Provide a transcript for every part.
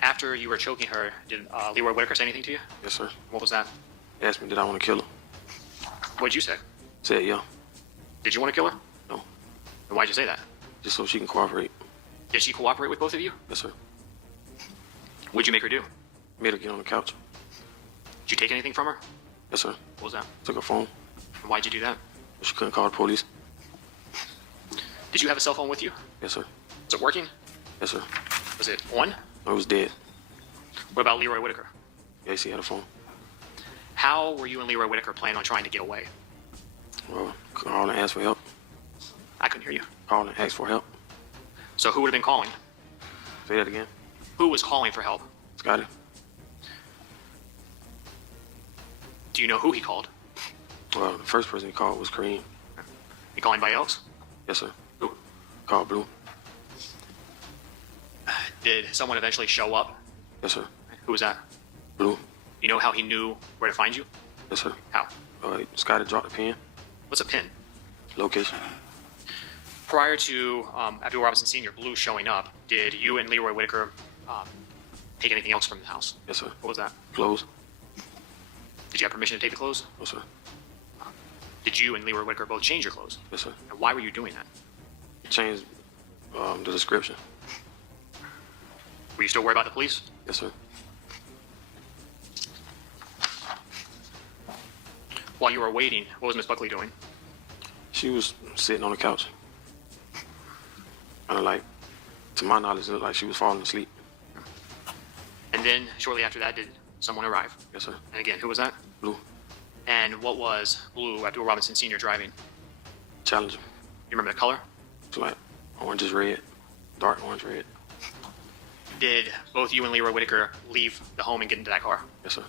After you were choking her, did Leroy Whitaker say anything to you? Yes, sir. What was that? He asked me, did I want to kill her? What did you say? Said, yeah. Did you want to kill her? No. And why'd you say that? Just so she can cooperate. Did she cooperate with both of you? Yes, sir. What'd you make her do? Made her get on the couch. Did you take anything from her? Yes, sir. What was that? Took her phone. And why'd you do that? She couldn't call the police. Did you have a cell phone with you? Yes, sir. Was it working? Yes, sir. Was it on? No, it was dead. What about Leroy Whitaker? Yes, he had a phone. How were you and Leroy Whitaker planning on trying to get away? Well, called and asked for help. I couldn't hear you. Called and asked for help. So who would have been calling? Say that again. Who was calling for help? Scotty. Do you know who he called? Well, the first person he called was Kareem. You call anybody else? Yes, sir. Who? Called Blue. Did someone eventually show up? Yes, sir. Who was that? Blue. You know how he knew where to find you? Yes, sir. How? Scotty dropped the pin. What's a pin? Location. Prior to Abdul Robinson Sr., Blue showing up, did you and Leroy Whitaker take anything else from the house? Yes, sir. What was that? Clothes. Did you have permission to take the clothes? No, sir. Did you and Leroy Whitaker both change your clothes? Yes, sir. And why were you doing that? Changed the description. Were you still worried about the police? Yes, sir. While you were waiting, what was Miss Buckley doing? She was sitting on the couch. Kind of like, to my knowledge, it looked like she was falling asleep. And then, shortly after that, did someone arrive? Yes, sir. And again, who was that? Blue. And what was Blue, Abdul Robinson Sr. driving? Challenger. You remember the color? It's like orange is red. Dark orange red. Did both you and Leroy Whitaker leave the home and get into that car? Yes, sir.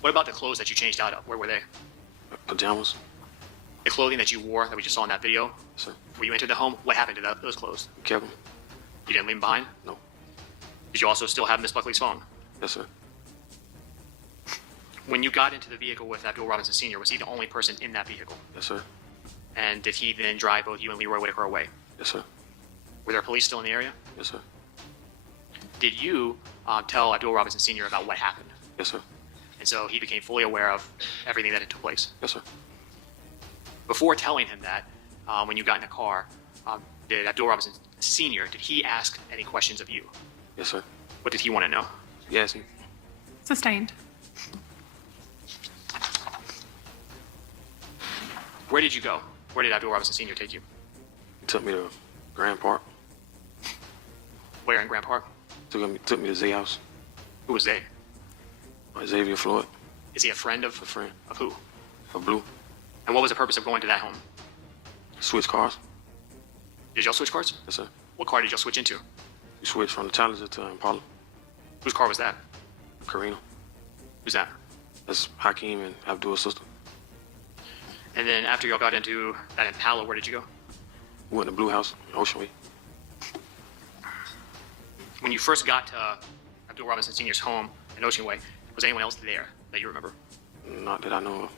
What about the clothes that you changed out of? Where were they? Pajamas. The clothing that you wore that we just saw in that video? Yes, sir. When you entered the home, what happened to those clothes? We kept them. You didn't leave them behind? No. Did you also still have Miss Buckley's phone? Yes, sir. When you got into the vehicle with Abdul Robinson Sr., was he the only person in that vehicle? Yes, sir. And did he then drive both you and Leroy Whitaker away? Yes, sir. Were there police still in the area? Yes, sir. Did you tell Abdul Robinson Sr. about what happened? Yes, sir. And so he became fully aware of everything that had took place? Yes, sir. Before telling him that, when you got in the car, did Abdul Robinson Sr., did he ask any questions of you? Yes, sir. What did he want to know? He asked me. Sustained. Where did you go? Where did Abdul Robinson Sr. take you? He took me to Grand Park. Where in Grand Park? Took me to Zay House. Who was they? Xavier Floyd. Is he a friend of? A friend. Of who? Of Blue. And what was the purpose of going to that home? Switch cars. Did y'all switch cars? Yes, sir. What car did y'all switch into? We switched from the Challenger to Impala. Whose car was that? Karina. Who's that? That's Hakeem and Abdul's sister. And then after y'all got into that Impala, where did you go? We went to Blue House, Ocean Way. When you first got to Abdul Robinson Sr.'s home in Ocean Way, was anyone else there that you remember? Not that I know of.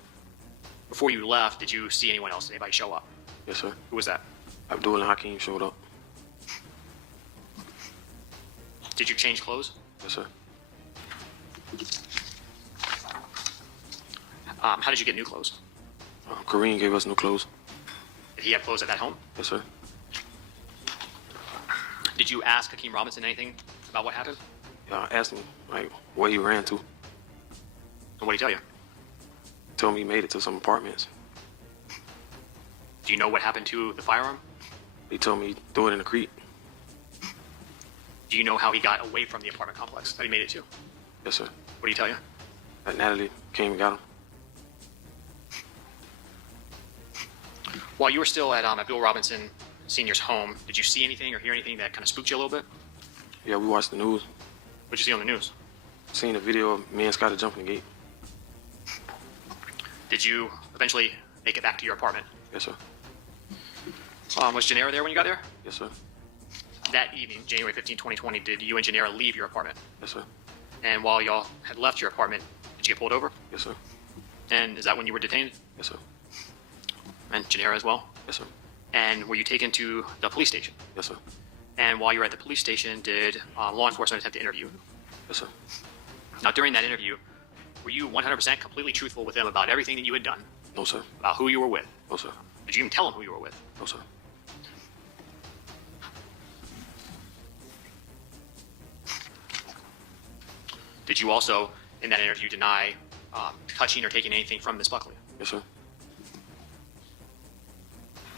Before you left, did you see anyone else? Did anybody show up? Yes, sir. Who was that? Abdul and Hakeem showed up. Did you change clothes? Yes, sir. How did you get new clothes? Kareem gave us new clothes. Did he have clothes at that home? Yes, sir. Did you ask Hakeem Robinson anything about what happened? I asked him, like, where he ran to. And what did he tell you? He told me he made it to some apartments. Do you know what happened to the firearm? He told me he threw it in the creek. Do you know how he got away from the apartment complex that he made it to? Yes, sir. What did he tell you? That Natalie came and got him. While you were still at Abdul Robinson Sr.'s home, did you see anything or hear anything that kind of spooked you a little bit? Yeah, we watched the news. What'd you see on the news? Seen a video of me and Scotty jumping the gate. Did you eventually make it back to your apartment? Yes, sir. Was Janera there when you got there? Yes, sir. That evening, January 15, 2020, did you and Janera leave your apartment? Yes, sir. And while y'all had left your apartment, did you get pulled over? Yes, sir. And is that when you were detained? Yes, sir. And Janera as well? Yes, sir. And were you taken to the police station? Yes, sir. And while you were at the police station, did law enforcement attempt to interview you? Yes, sir. Now, during that interview, were you 100% completely truthful with them about everything that you had done? No, sir. About who you were with? No, sir. Did you even tell them who you were with? No, sir. Did you also, in that interview, deny touching or taking anything from Miss Buckley? Yes, sir.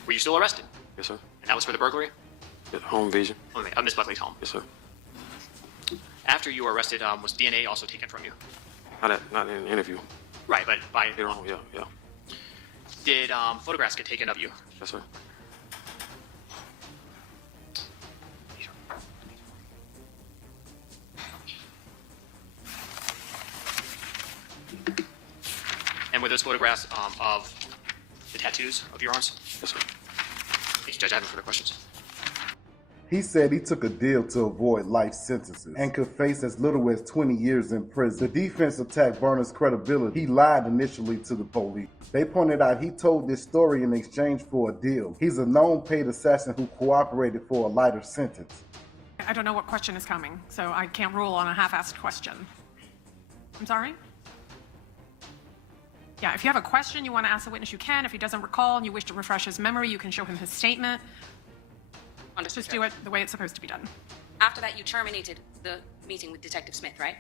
Were you still arrested? Yes, sir. And that was for the burglary Yeah, home invasion. of Miss Buckley's home? Yes, sir. After you were arrested, was DNA also taken from you? Not in an interview. Right, but by Later on, yeah. did photographs get taken of you? Yes, sir. And were those photographs of the tattoos of your arms? Yes, sir. Thank you, Judge. I have no further questions. He said he took a deal to avoid life sentences and could face as little as 20 years in prison. The defense attacked Barner's credibility. He lied initially to the police. They pointed out he told this story in exchange for a deal. He's a known paid assassin who cooperated for a lighter sentence. I don't know what question is coming, so I can't rule on a half-assed question. I'm sorry? Yeah, if you have a question you want to ask the witness, you can. If he doesn't recall and you wish to refresh his memory, you can show him his statement. Understood, Just do it the way it's supposed to be done. After that, you terminated the meeting with Detective Smith, right?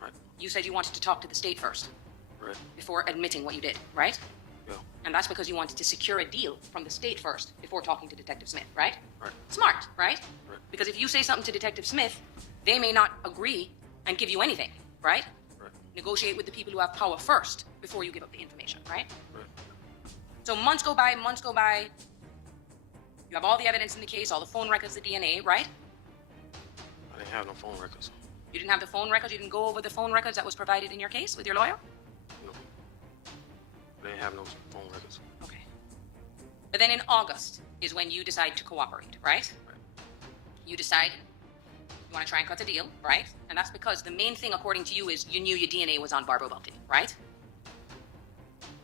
Right. You said you wanted to talk to the state first, Right. before admitting what you did, right? Yeah. And that's because you wanted to secure a deal from the state first, before talking to Detective Smith, right? Right. Smart, right? Right. Because if you say something to Detective Smith, they may not agree and give you anything, right? Right. Negotiate with the people who have power first, before you give up the information, right? Right. So months go by. You have all the evidence in the case, all the phone records, the DNA, right? I didn't have no phone records. You didn't have the phone records? You didn't go over the phone records that was provided in your case with your lawyer? No. I didn't have no phone records. Okay. But then in August is when you decide to cooperate, right? Right. You decide you want to try and cut the deal, right? And that's because the main thing, according to you, is you knew your DNA was on Barbara Buckley, right?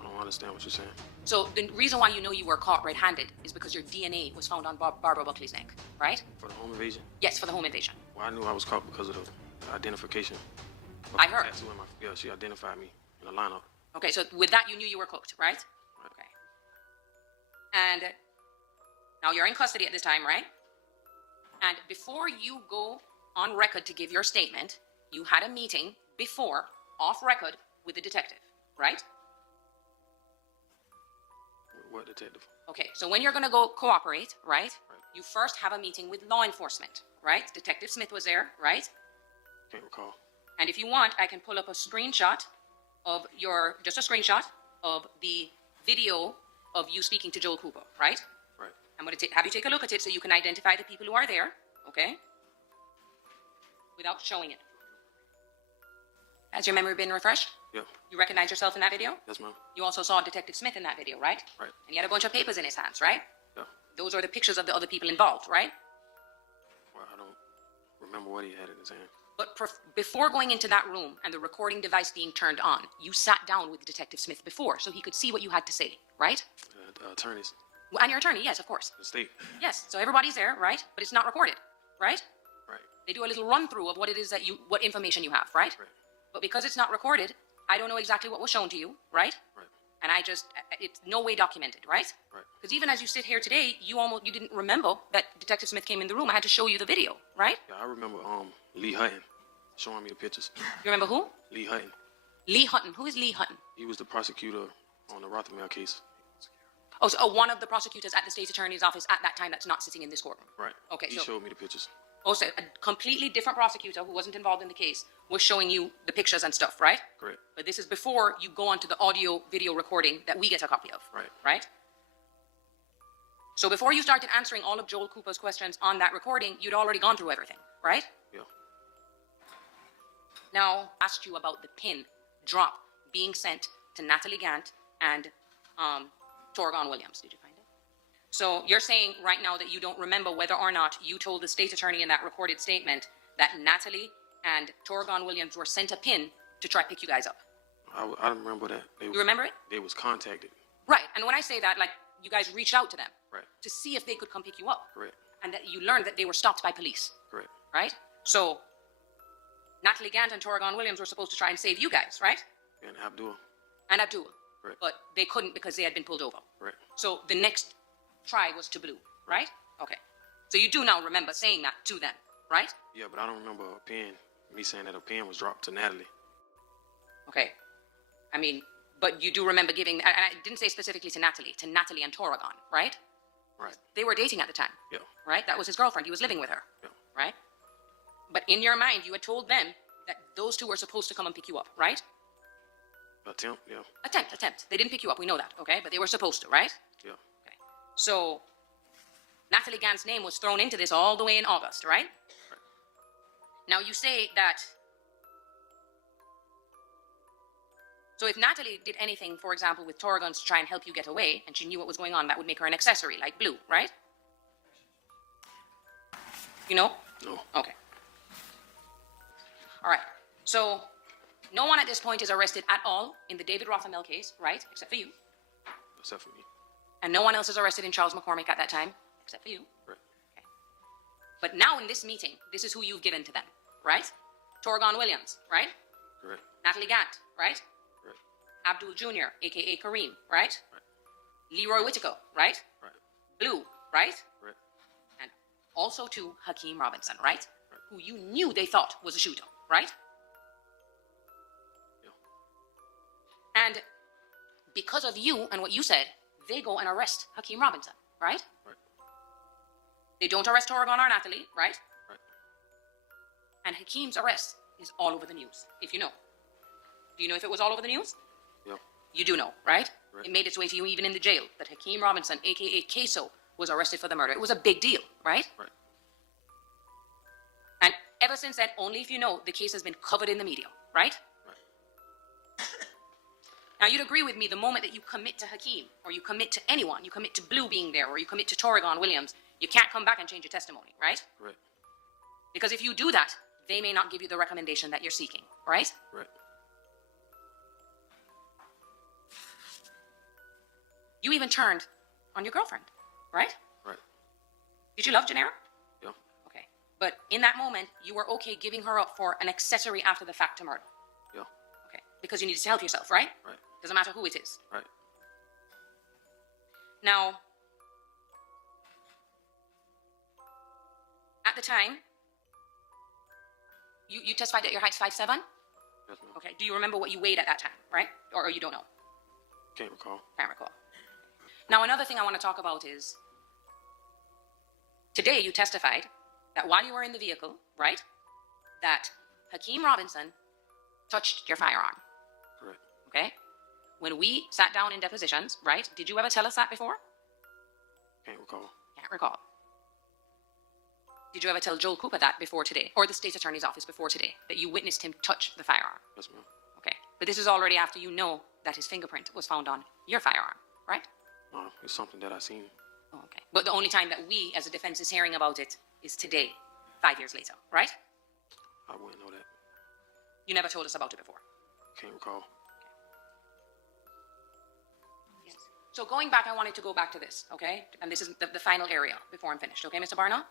I don't understand what you're saying. So the reason why you know you were caught red-handed is because your DNA was found on Barbara Buckley's neck, right? For the home invasion? Yes, for the home invasion. Well, I knew I was caught because of the identification. I heard. Tattoo in yeah, she identified me in a lineup. Okay, so with that you knew you were cooked, right? Right. Okay. And now you're in custody at this time, right? And before you go on record to give your statement, you had a meeting before, off record, with the detective, right? What detective? Okay, so when you're going to go cooperate, right? Right. You first have a meeting with law enforcement, right? Detective Smith was there, right? Can't recall. And if you want, I can pull up a screenshot of just a screenshot of the video of you speaking to Joel Cooper, right? Right. I'm going to have you take a look at it so you can identify the people who are there, okay? Without showing it. Has your memory been refreshed? Yeah. You recognize yourself in that video? Yes, ma'am. You also saw Detective Smith in that video, right? Right. And he had a bunch of papers in his hands, right? Yeah. Those are the pictures of the other people involved, right? Well, I don't remember what he had in his hand. But before going into that room and the recording device being turned on, you sat down with Detective Smith before so he could see what you had to say, right? The attorneys, And your attorney, yes, of course. the state. Yes, so everybody's there, right? But it's not recorded, right? Right. They do a little run through of what it is what information you have, right? Right. But because it's not recorded, I don't know exactly what was shown to you, right? Right. And it's no way documented, right? Right. Because even as you sit here today, you didn't remember that Detective Smith came in the room. I had to show you the video, right? Yeah, I remember Lee Hutton showing me the pictures. You remember who? Lee Hutton. Lee Hutton. Who is Lee Hutton? He was the prosecutor on the Rothermere case. Oh, so one of the prosecutors at the state's attorney's office at that time that's not sitting in this courtroom. Right. Okay, He so showed me the pictures. also a completely different prosecutor who wasn't involved in the case was showing you the pictures and stuff, right? Correct. But this is before you go onto the audio video recording that we get a copy of. Right. Right? So before you started answering all of Joel Cooper's questions on that recording, you'd already gone through everything, right? Yeah. Now, I asked you about the pin drop being sent to Natalie Gant and Torgon Williams. Did you find it? So you're saying right now that you don't remember whether or not you told the state attorney in that recorded statement that Natalie and Torgon Williams were sent a pin to try to pick you guys up. I remember that. You remember it? They was contacted. Right. And when I say that, like, you guys reached out to them Right. to see if they could come pick you up. Correct. and that you learned that they were stopped by police, Correct. right? So Natalie Gant and Torgon Williams were supposed to try and save you guys, right? And Abdul. And Abdul. Correct. But they couldn't because they had been pulled over. Correct. So the next try was to Blue, right? Okay. So you do now remember saying that to them, right? Yeah, but I don't remember a pen. Me saying that a pen was dropped to Natalie. Okay. I mean, but you do remember giving, and I didn't say specifically to Natalie and Torgon, right? Right. They were dating at the time, Yeah. right? That was his girlfriend. He was living with her, Yeah. right? But in your mind, you had told them that those two were supposed to come and pick you up, right? Attempt. Yeah. Attempt. They didn't pick you up, we know that, okay? But they were supposed to, right? Yeah. Okay. So, Natalie Gant's name was thrown into this all the way in August, right? Right. Now you say that. So if Natalie did anything, for example, with Torgon's to try and help you get away, and she knew what was going on, that would make her an accessory, like Blue, right? You know? No. Okay. All right. So, no one at this point is arrested at all in the David Rothamel case, right? Except for you. Except for me. And no one else is arrested in Charles McCormick at that time, except for you. Right. Okay. But now in this meeting, this is who you've given to them, right? Torgon Williams, right? Correct. Natalie Gant, right? Right. Abdul Jr., a.k.a. Kareem, right? Right. Leroy Whitaker, right? Right. Blue, right? Right. And also to Hakeem Robinson, right? Right. Who you knew they thought was a shooter, right? Yeah. And because of you and what you said, they go and arrest Hakeem Robinson, right? Right. They don't arrest Torgon or Natalie, right? Right. And Hakeem's arrest is all over the news, if you know. Do you know if it was all over the news? Yeah. You do know, right? Right. It made its way to you even in the jail that Hakeem Robinson, a.k.a. Ksoo, was arrested for the murder. It was a big deal, right? Right. And ever since then, only if you know, the case has been covered in the media, right? Right. Now, you'd agree with me, the moment that you commit to Hakeem, or you commit to anyone, you commit to Blue being there, or you commit to Torgon Williams, you can't come back and change your testimony, right? Right. Because if you do that, they may not give you the recommendation that you're seeking, right? Right. You even turned on your girlfriend, right? Right. Did you love Janera? Yeah. Okay. But in that moment, you were okay giving her up for an accessory after the fact to murder. Yeah. Okay. Because you needed to help yourself, right? Right. Doesn't matter who it is. Right. Now, at the time, you testified that your height's 5'7"? Yes, ma'am. Okay. Do you remember what you weighed at that time, right? Or you don't know? Can't recall. Can't recall. Now, another thing I want to talk about is, today you testified that while you were in the vehicle, right, that Hakeem Robinson touched your firearm, Correct. okay? When we sat down in depositions, right, did you ever tell us that before? Can't recall. Can't recall. Did you ever tell Joel Cooper that before today, or the state attorney's office before today, that you witnessed him touch the firearm? Yes, ma'am. Okay. But this is already after you know that his fingerprint was found on your firearm, right? It's something that I seen. Oh, okay. But the only time that we, as a defense, is hearing about it is today, 5 years later, right? I wouldn't know that. You never told us about it before. Can't recall. Yes. So going back, I wanted to go back to this, okay? And this is the final area before I'm finished, okay, Mr. Barner?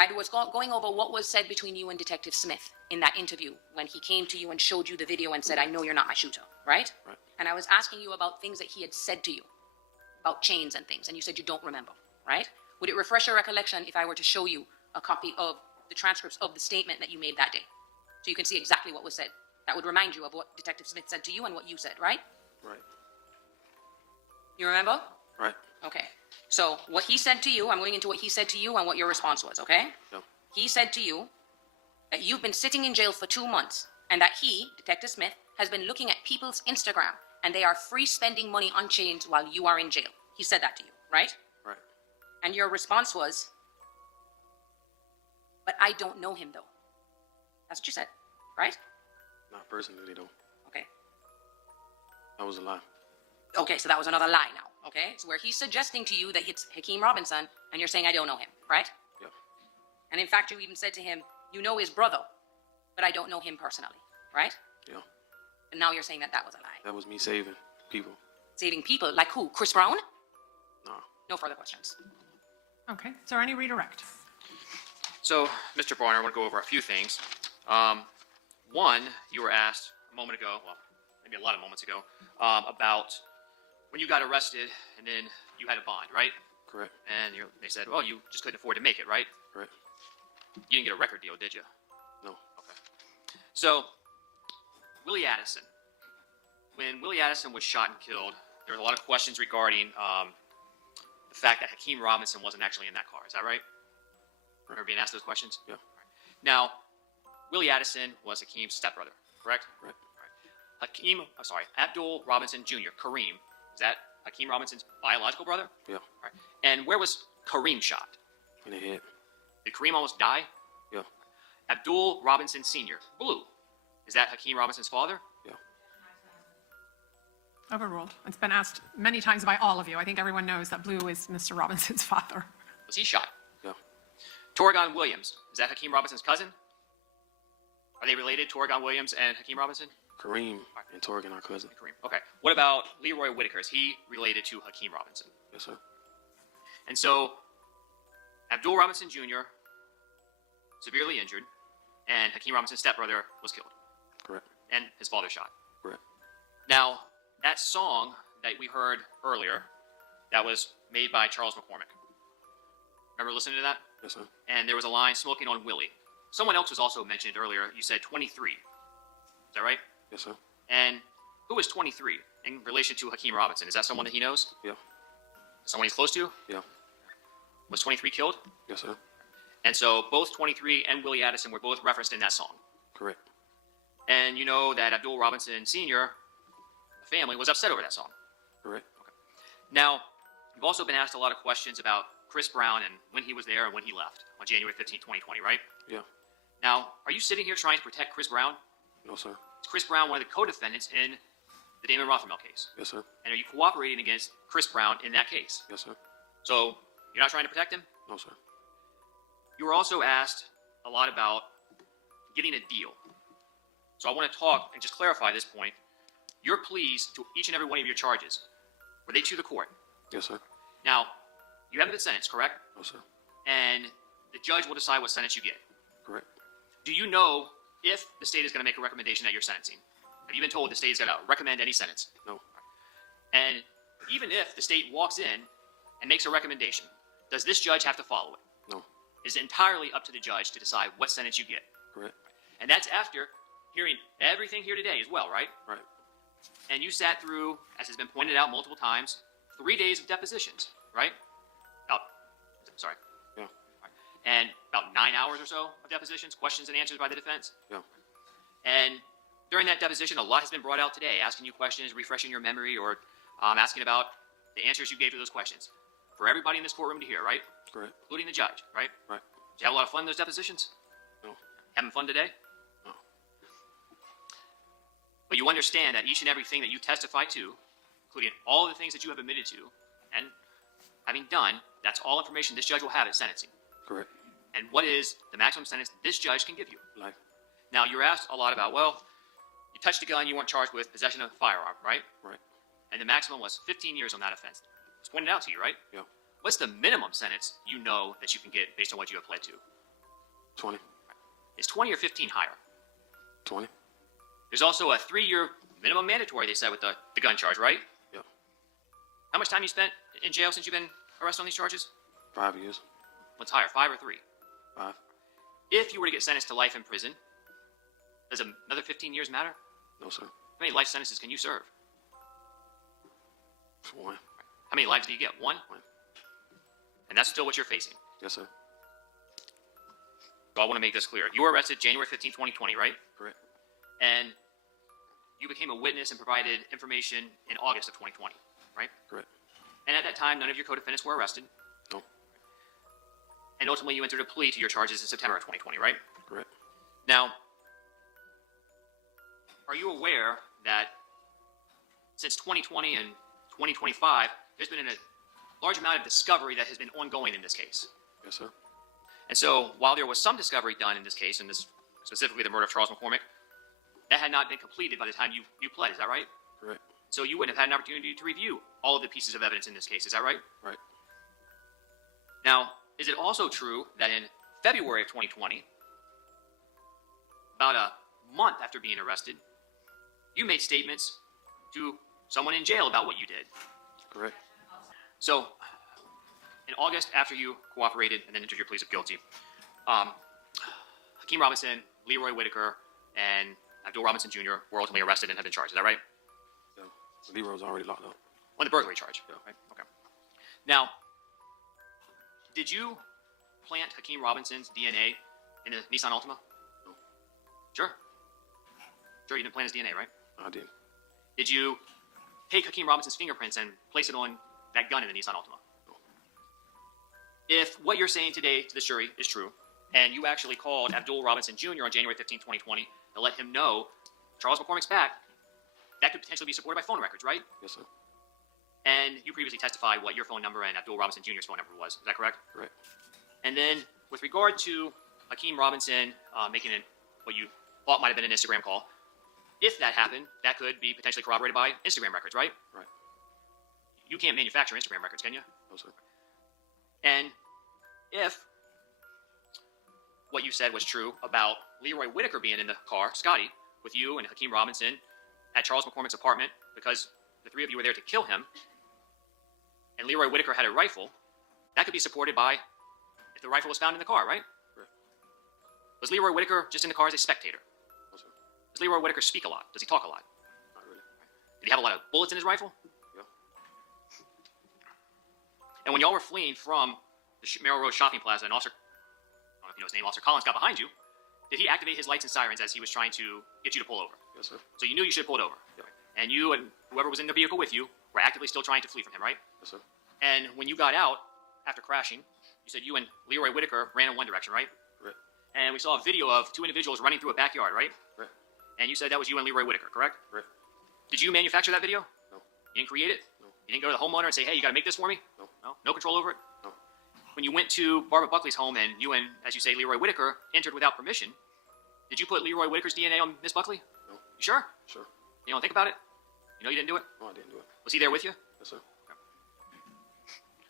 I was going over what was said between you and Detective Smith in that interview when he came to you and showed you the video and said, I know you're not my shooter, right? Right. And I was asking you about things that he had said to you, about chains and things, and you said you don't remember, right? Would it refresh your recollection if I were to show you a copy of the transcripts of the statement that you made that day? So you can see exactly what was said. That would remind you of what Detective Smith said to you and what you said, right? Right. You remember? Right. Okay. So what he said to you, I'm going into what he said to you and what your response was, okay? Yeah. He said to you that you've been sitting in jail for 2 months and that he, Detective Smith, has been looking at people's Instagram and they are free spending money on chains while you are in jail. He said that to you, right? Right. And your response was, but I don't know him though. That's what you said, right? Not personally, though. Okay. That was a lie. Okay, so that was another lie now, okay? So where he's suggesting to you that it's Hakeem Robinson and you're saying I don't know him, right? Yeah. And in fact, you even said to him, you know his brother, but I don't know him personally, right? Yeah. And now you're saying that that was a lie. That was me saving people. Saving people, like who? Chris Brown? Nah. No further questions. Okay, is there any redirect? So, Mr. Barner, I want to go over a few things. One, you were asked a moment ago, well, maybe a lot of moments ago, about when you got arrested and then you had a bond, right? Correct. And they said, well, you just couldn't afford to make it, right? Correct. You didn't get a record deal, did you? No. Okay. So, Willie Addison. When Willie Addison was shot and killed, there was a lot of questions regarding the fact that Hakeem Robinson wasn't actually in that car. Is that right? Remember being asked those questions? Yeah. Now, Willie Addison was Hakeem's stepbrother, correct? Right. Abdul Robinson Jr., Kareem, is that Hakeem Robinson's biological brother? Yeah. Right. And where was Kareem shot? In the head. Did Kareem almost die? Yeah. Abdul Robinson Sr., Blue, is that Hakeem Robinson's father? Yeah. Overruled. It's been asked many times by all of you. I think everyone knows that Blue is Mr. Robinson's father. Was he shot? Yeah. Torgon Williams, is that Hakeem Robinson's cousin? Are they related, Torgon Williams and Hakeem Robinson? Kareem and Torgan are cousin. Kareem. Okay. What about Leroy Whitaker? Is he related to Hakeem Robinson? Yes, sir. And so, Abdul Robinson Jr., severely injured, and Hakeem Robinson's stepbrother was killed, Correct. and his father shot. Correct. Now, that song that we heard earlier, that was made by Charles McCormick. Remember listening to that? Yes, sir. And there was a line, smoking on Willie. Someone else was also mentioned earlier. You said 23. Is that right? Yes, sir. And who is 23 in relation to Hakeem Robinson? Is that someone that he knows? Yeah. Someone he's close to? Yeah. Was 23 killed? Yes, sir. And so both 23 and Willie Addison were both referenced in that song. Correct. And you know that Abdul Robinson Sr., the family, was upset over that song. Correct. Now, you've also been asked a lot of questions about Chris Brown and when he was there and when he left on January 15, 2020, right? Yeah. Now, are you sitting here trying to protect Chris Brown? No, sir. Is Chris Brown one of the co-defendants in the Damon Rothermel case? Yes, sir. And are you cooperating against Chris Brown in that case? Yes, sir. So, you're not trying to protect him? No, sir. You were also asked a lot about getting a deal. So I want to talk and just clarify this point. Your pleas to each and every one of your charges, were they to the court? Yes, sir. Now, you haven't been sentenced, correct? No, sir. And the judge will decide what sentence you get. Correct. Do you know if the state is going to make a recommendation at your sentencing? Have you been told the state is going to recommend any sentence? No. And even if the state walks in and makes a recommendation, does this judge have to follow it? No. It is entirely up to the judge to decide what sentence you get. Correct. And that's after hearing everything here today as well, right? Right. And you sat through, as has been pointed out multiple times, 3 days of depositions, right? Sorry. Yeah. And about 9 hours or so of depositions, questions and answers by the defense. Yeah. And during that deposition, a lot has been brought out today, asking you questions, refreshing your memory, or asking about the answers you gave to those questions. For everybody in this courtroom to hear, right? Correct. Including the judge, right? Right. Did you have a lot of fun in those depositions? No. Having fun today? No. But you understand that each and everything that you testify to, including all of the things that you have admitted to, and having done, that's all information this judge will have at sentencing. Correct. And what is the maximum sentence this judge can give you? Life. Now, you're asked a lot about, well, you touched a gun, you weren't charged with possession of a firearm, right? Right. And the maximum was 15 years on that offense. It's pointed out to you, right? Yeah. What's the minimum sentence you know that you can get based on what you have pled to? 20. Is 20 or 15 higher? 20. There's also a 3-year minimum mandatory, they said, with the gun charge, right? Yeah. How much time you spent in jail since you've been arrested on these charges? 5 years. What's higher, 5 or 3? 5. If you were to get sentenced to life in prison, does another 15 years matter? No, sir. How many life sentences can you serve? 1. How many lives do you get? 1? 1. And that's still what you're facing. Yes, sir. So I want to make this clear. You were arrested January 15, 2020, right? Correct. And you became a witness and provided information in August of 2020, right? Correct. And at that time, none of your co-defendants were arrested. No. And ultimately, you entered a plea to your charges in September of 2020, right? Correct. Now, are you aware that since 2020 and 2025, there's been a large amount of discovery that has been ongoing in this case? Yes, sir. And so, while there was some discovery done in this case, and this specifically the murder of Charles McCormick, that had not been completed by the time you pled, is that right? Correct. So you wouldn't have had an opportunity to review all of the pieces of evidence in this case, is that right? Right. Now, is it also true that in February of 2020, about a month after being arrested, you made statements to someone in jail about what you did? Correct. So, in August, after you cooperated and then entered your pleas of guilty, Hakeem Robinson, Leroy Whitaker, and Abdul Robinson Jr. were ultimately arrested and have been charged. Is that right? Yeah. Leroy's already locked up. On the burglary charge. Yeah. Right? Okay. Now, did you plant Hakeem Robinson's DNA in a Nissan Altima? No. Sure. Sure, you didn't plant his DNA, right? I didn't. Did you take Hakeem Robinson's fingerprints and place it on that gun in the Nissan Altima? No. If what you're saying today to the jury is true, and you actually called Abdul Robinson Jr. on January 15, 2020 to let him know Charles McCormick's back, that could potentially be supported by phone records, right? Yes, sir. And you previously testified what your phone number and Abdul Robinson Jr.'s phone number was. Is that correct? Correct. And then, with regard to Hakeem Robinson making what you thought might have been an Instagram call, if that happened, that could be potentially corroborated by Instagram records, right? Right. You can't manufacture Instagram records, can you? No, sir. And if what you said was true about Leroy Whitaker being in the car, Scotty, with you and Hakeem Robinson at Charles McCormick's apartment because the three of you were there to kill him, and Leroy Whitaker had a rifle, that could be supported by if the rifle was found in the car, right? Correct. Was Leroy Whitaker just in the car as a spectator? No, sir. Does Leroy Whitaker speak a lot? Does he talk a lot? Not really. Did he have a lot of bullets in his rifle? Yeah. And when y'all were fleeing from the Merrill Road Shopping Plaza, and Officer, I don't know if you know his name, Officer Collins got behind you, did he activate his lights and sirens as he was trying to get you to pull over? Yes, sir. So you knew you should have pulled over. Yeah. And you and whoever was in the vehicle with you were actively still trying to flee from him, right? Yes, sir. And when you got out after crashing, you said you and Leroy Whitaker ran in one direction, right? Correct. And we saw a video of two individuals running through a backyard, right? Correct. And you said that was you and Leroy Whitaker, correct? Correct. Did you manufacture that video? No. You didn't create it? No. You didn't go to the homeowner and say, hey, you got to make this for me? No. No? No control over it? No. When you went to Barbara Buckley's home and you and, as you say, Leroy Whitaker entered without permission, did you put Leroy Whitaker's DNA on Miss Buckley? No. You sure? Sure. You don't think about it? You know you didn't do it? No, I didn't do it. Was he there with you? Yes, sir.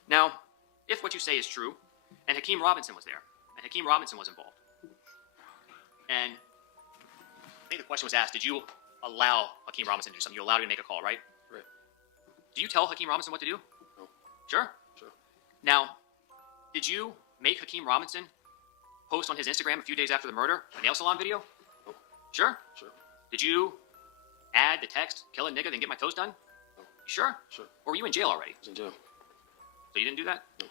Now, if what you say is true, and Hakeem Robinson was there, and Hakeem Robinson was involved, and I think the question was asked, did you allow Hakeem Robinson to do something? You allowed him to make a call, right? Right. Do you tell Hakeem Robinson what to do? No. Sure. Sure. Now, did you make Hakeem Robinson post on his Instagram a few days after the murder a nail salon video? No. Sure. Sure. Did you add the text, kill a nigga, then get my toes done? No. You sure? Sure. Or were you in jail already? I was in jail. So you didn't do that? No.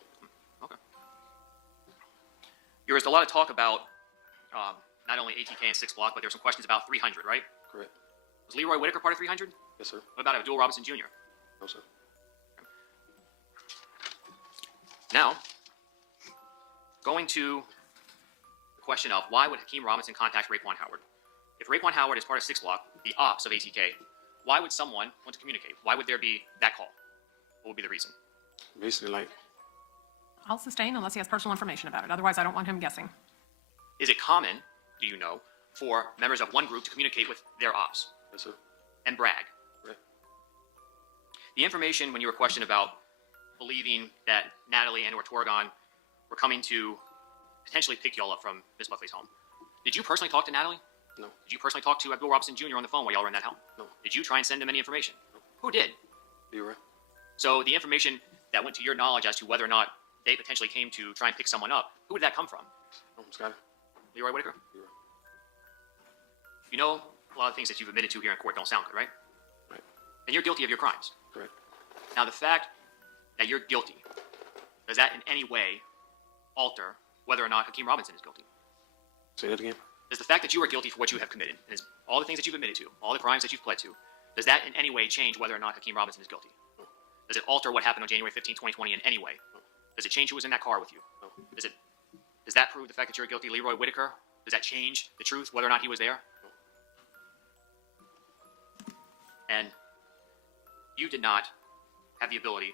Okay. There was a lot of talk about not only ATK and 6 Block, but there were some questions about 300, right? Correct. Was Leroy Whitaker part of 300? Yes, sir. What about Abdul Robinson Jr.? No, sir. Now, going to the question of why would Hakeem Robinson contact Raekwon Howard? If Raekwon Howard is part of 6 Block, the ops of ATK, why would someone want to communicate? Why would there be that call? What would be the reason? Basically, like, I'll sustain unless he has personal information about it. Otherwise, I don't want him guessing. Is it common, do you know, for members of one group to communicate with their ops yes, sir. and brag? Right. The information when you were questioned about believing that Natalie and or Torgon were coming to potentially pick y'all up from Miss Buckley's home, did you personally talk to Natalie? No. Did you personally talk to Abdul Robinson Jr. on the phone while y'all were in that home? No. Did you try and send him any information? No. Who did? Leroy. So the information that went to your knowledge as to whether or not they potentially came to try and pick someone up, who did that come from? Scotty. Leroy Whitaker? Leroy. You know, a lot of things that you've admitted to here in court don't sound good, right? Right. And you're guilty of your crimes. Correct. Now, the fact that you're guilty, does that in any way alter whether or not Hakeem Robinson is guilty? Say that again. Does the fact that you are guilty for what you have committed, and all the things that you've admitted to, all the crimes that you've pled to, does that in any way change whether or not Hakeem Robinson is guilty? No. Does it alter what happened on January 15, 2020 in any way? No. Does it change who was in that car with you? No. Does that prove the fact that you're guilty, Leroy Whitaker? Does that change the truth, whether or not he was there? No. And you did not have the ability,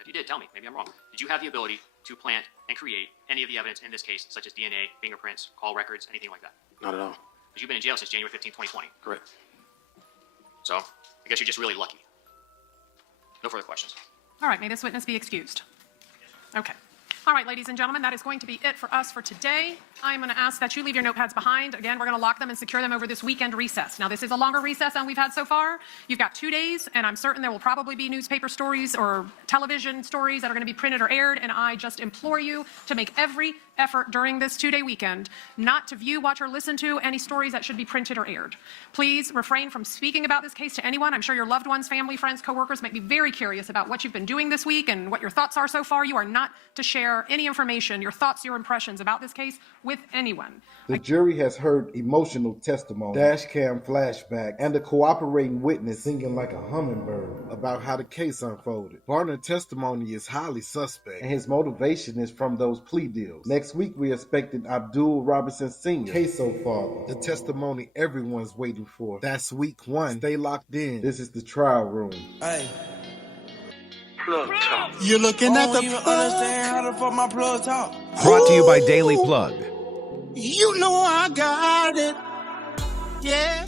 if you did, tell me, maybe I'm wrong. Did you have the ability to plant and create any of the evidence in this case, such as DNA, fingerprints, call records, anything like that? Not at all. Because you've been in jail since January 15, 2020. Correct. So, I guess you're just really lucky. No further questions. All right, may this witness be excused? Okay. All right, ladies and gentlemen, that is going to be it for us for today. I'm going to ask that you leave your notepads behind. Again, we're going to lock them and secure them over this weekend recess. Now, this is a longer recess than we've had so far. You've got 2 days, and I'm certain there will probably be newspaper stories or television stories that are going to be printed or aired, and I just implore you to make every effort during this 2-day weekend not to view, watch, or listen to any stories that should be printed or aired. Please refrain from speaking about this case to anyone. I'm sure your loved ones, family, friends, coworkers might be very curious about what you've been doing this week and what your thoughts are so far. You are not to share any information, your thoughts, your impressions about this case with anyone. The jury has heard emotional testimony, dash cam flashback, and a cooperating witness singing like a hummingbird about how the case unfolded. Barner's testimony is highly suspect, and his motivation is from those plea deals. Next week, we expected Abdul Robinson Sr., Ksoo father, the testimony everyone's waiting for. That's week 1. Stay locked in. This is the trial room. Hey. Plug talk. You're looking at the plug. Understand how the fuck my plug talk. Brought to you by Daily Plug. You know I got it. Yeah.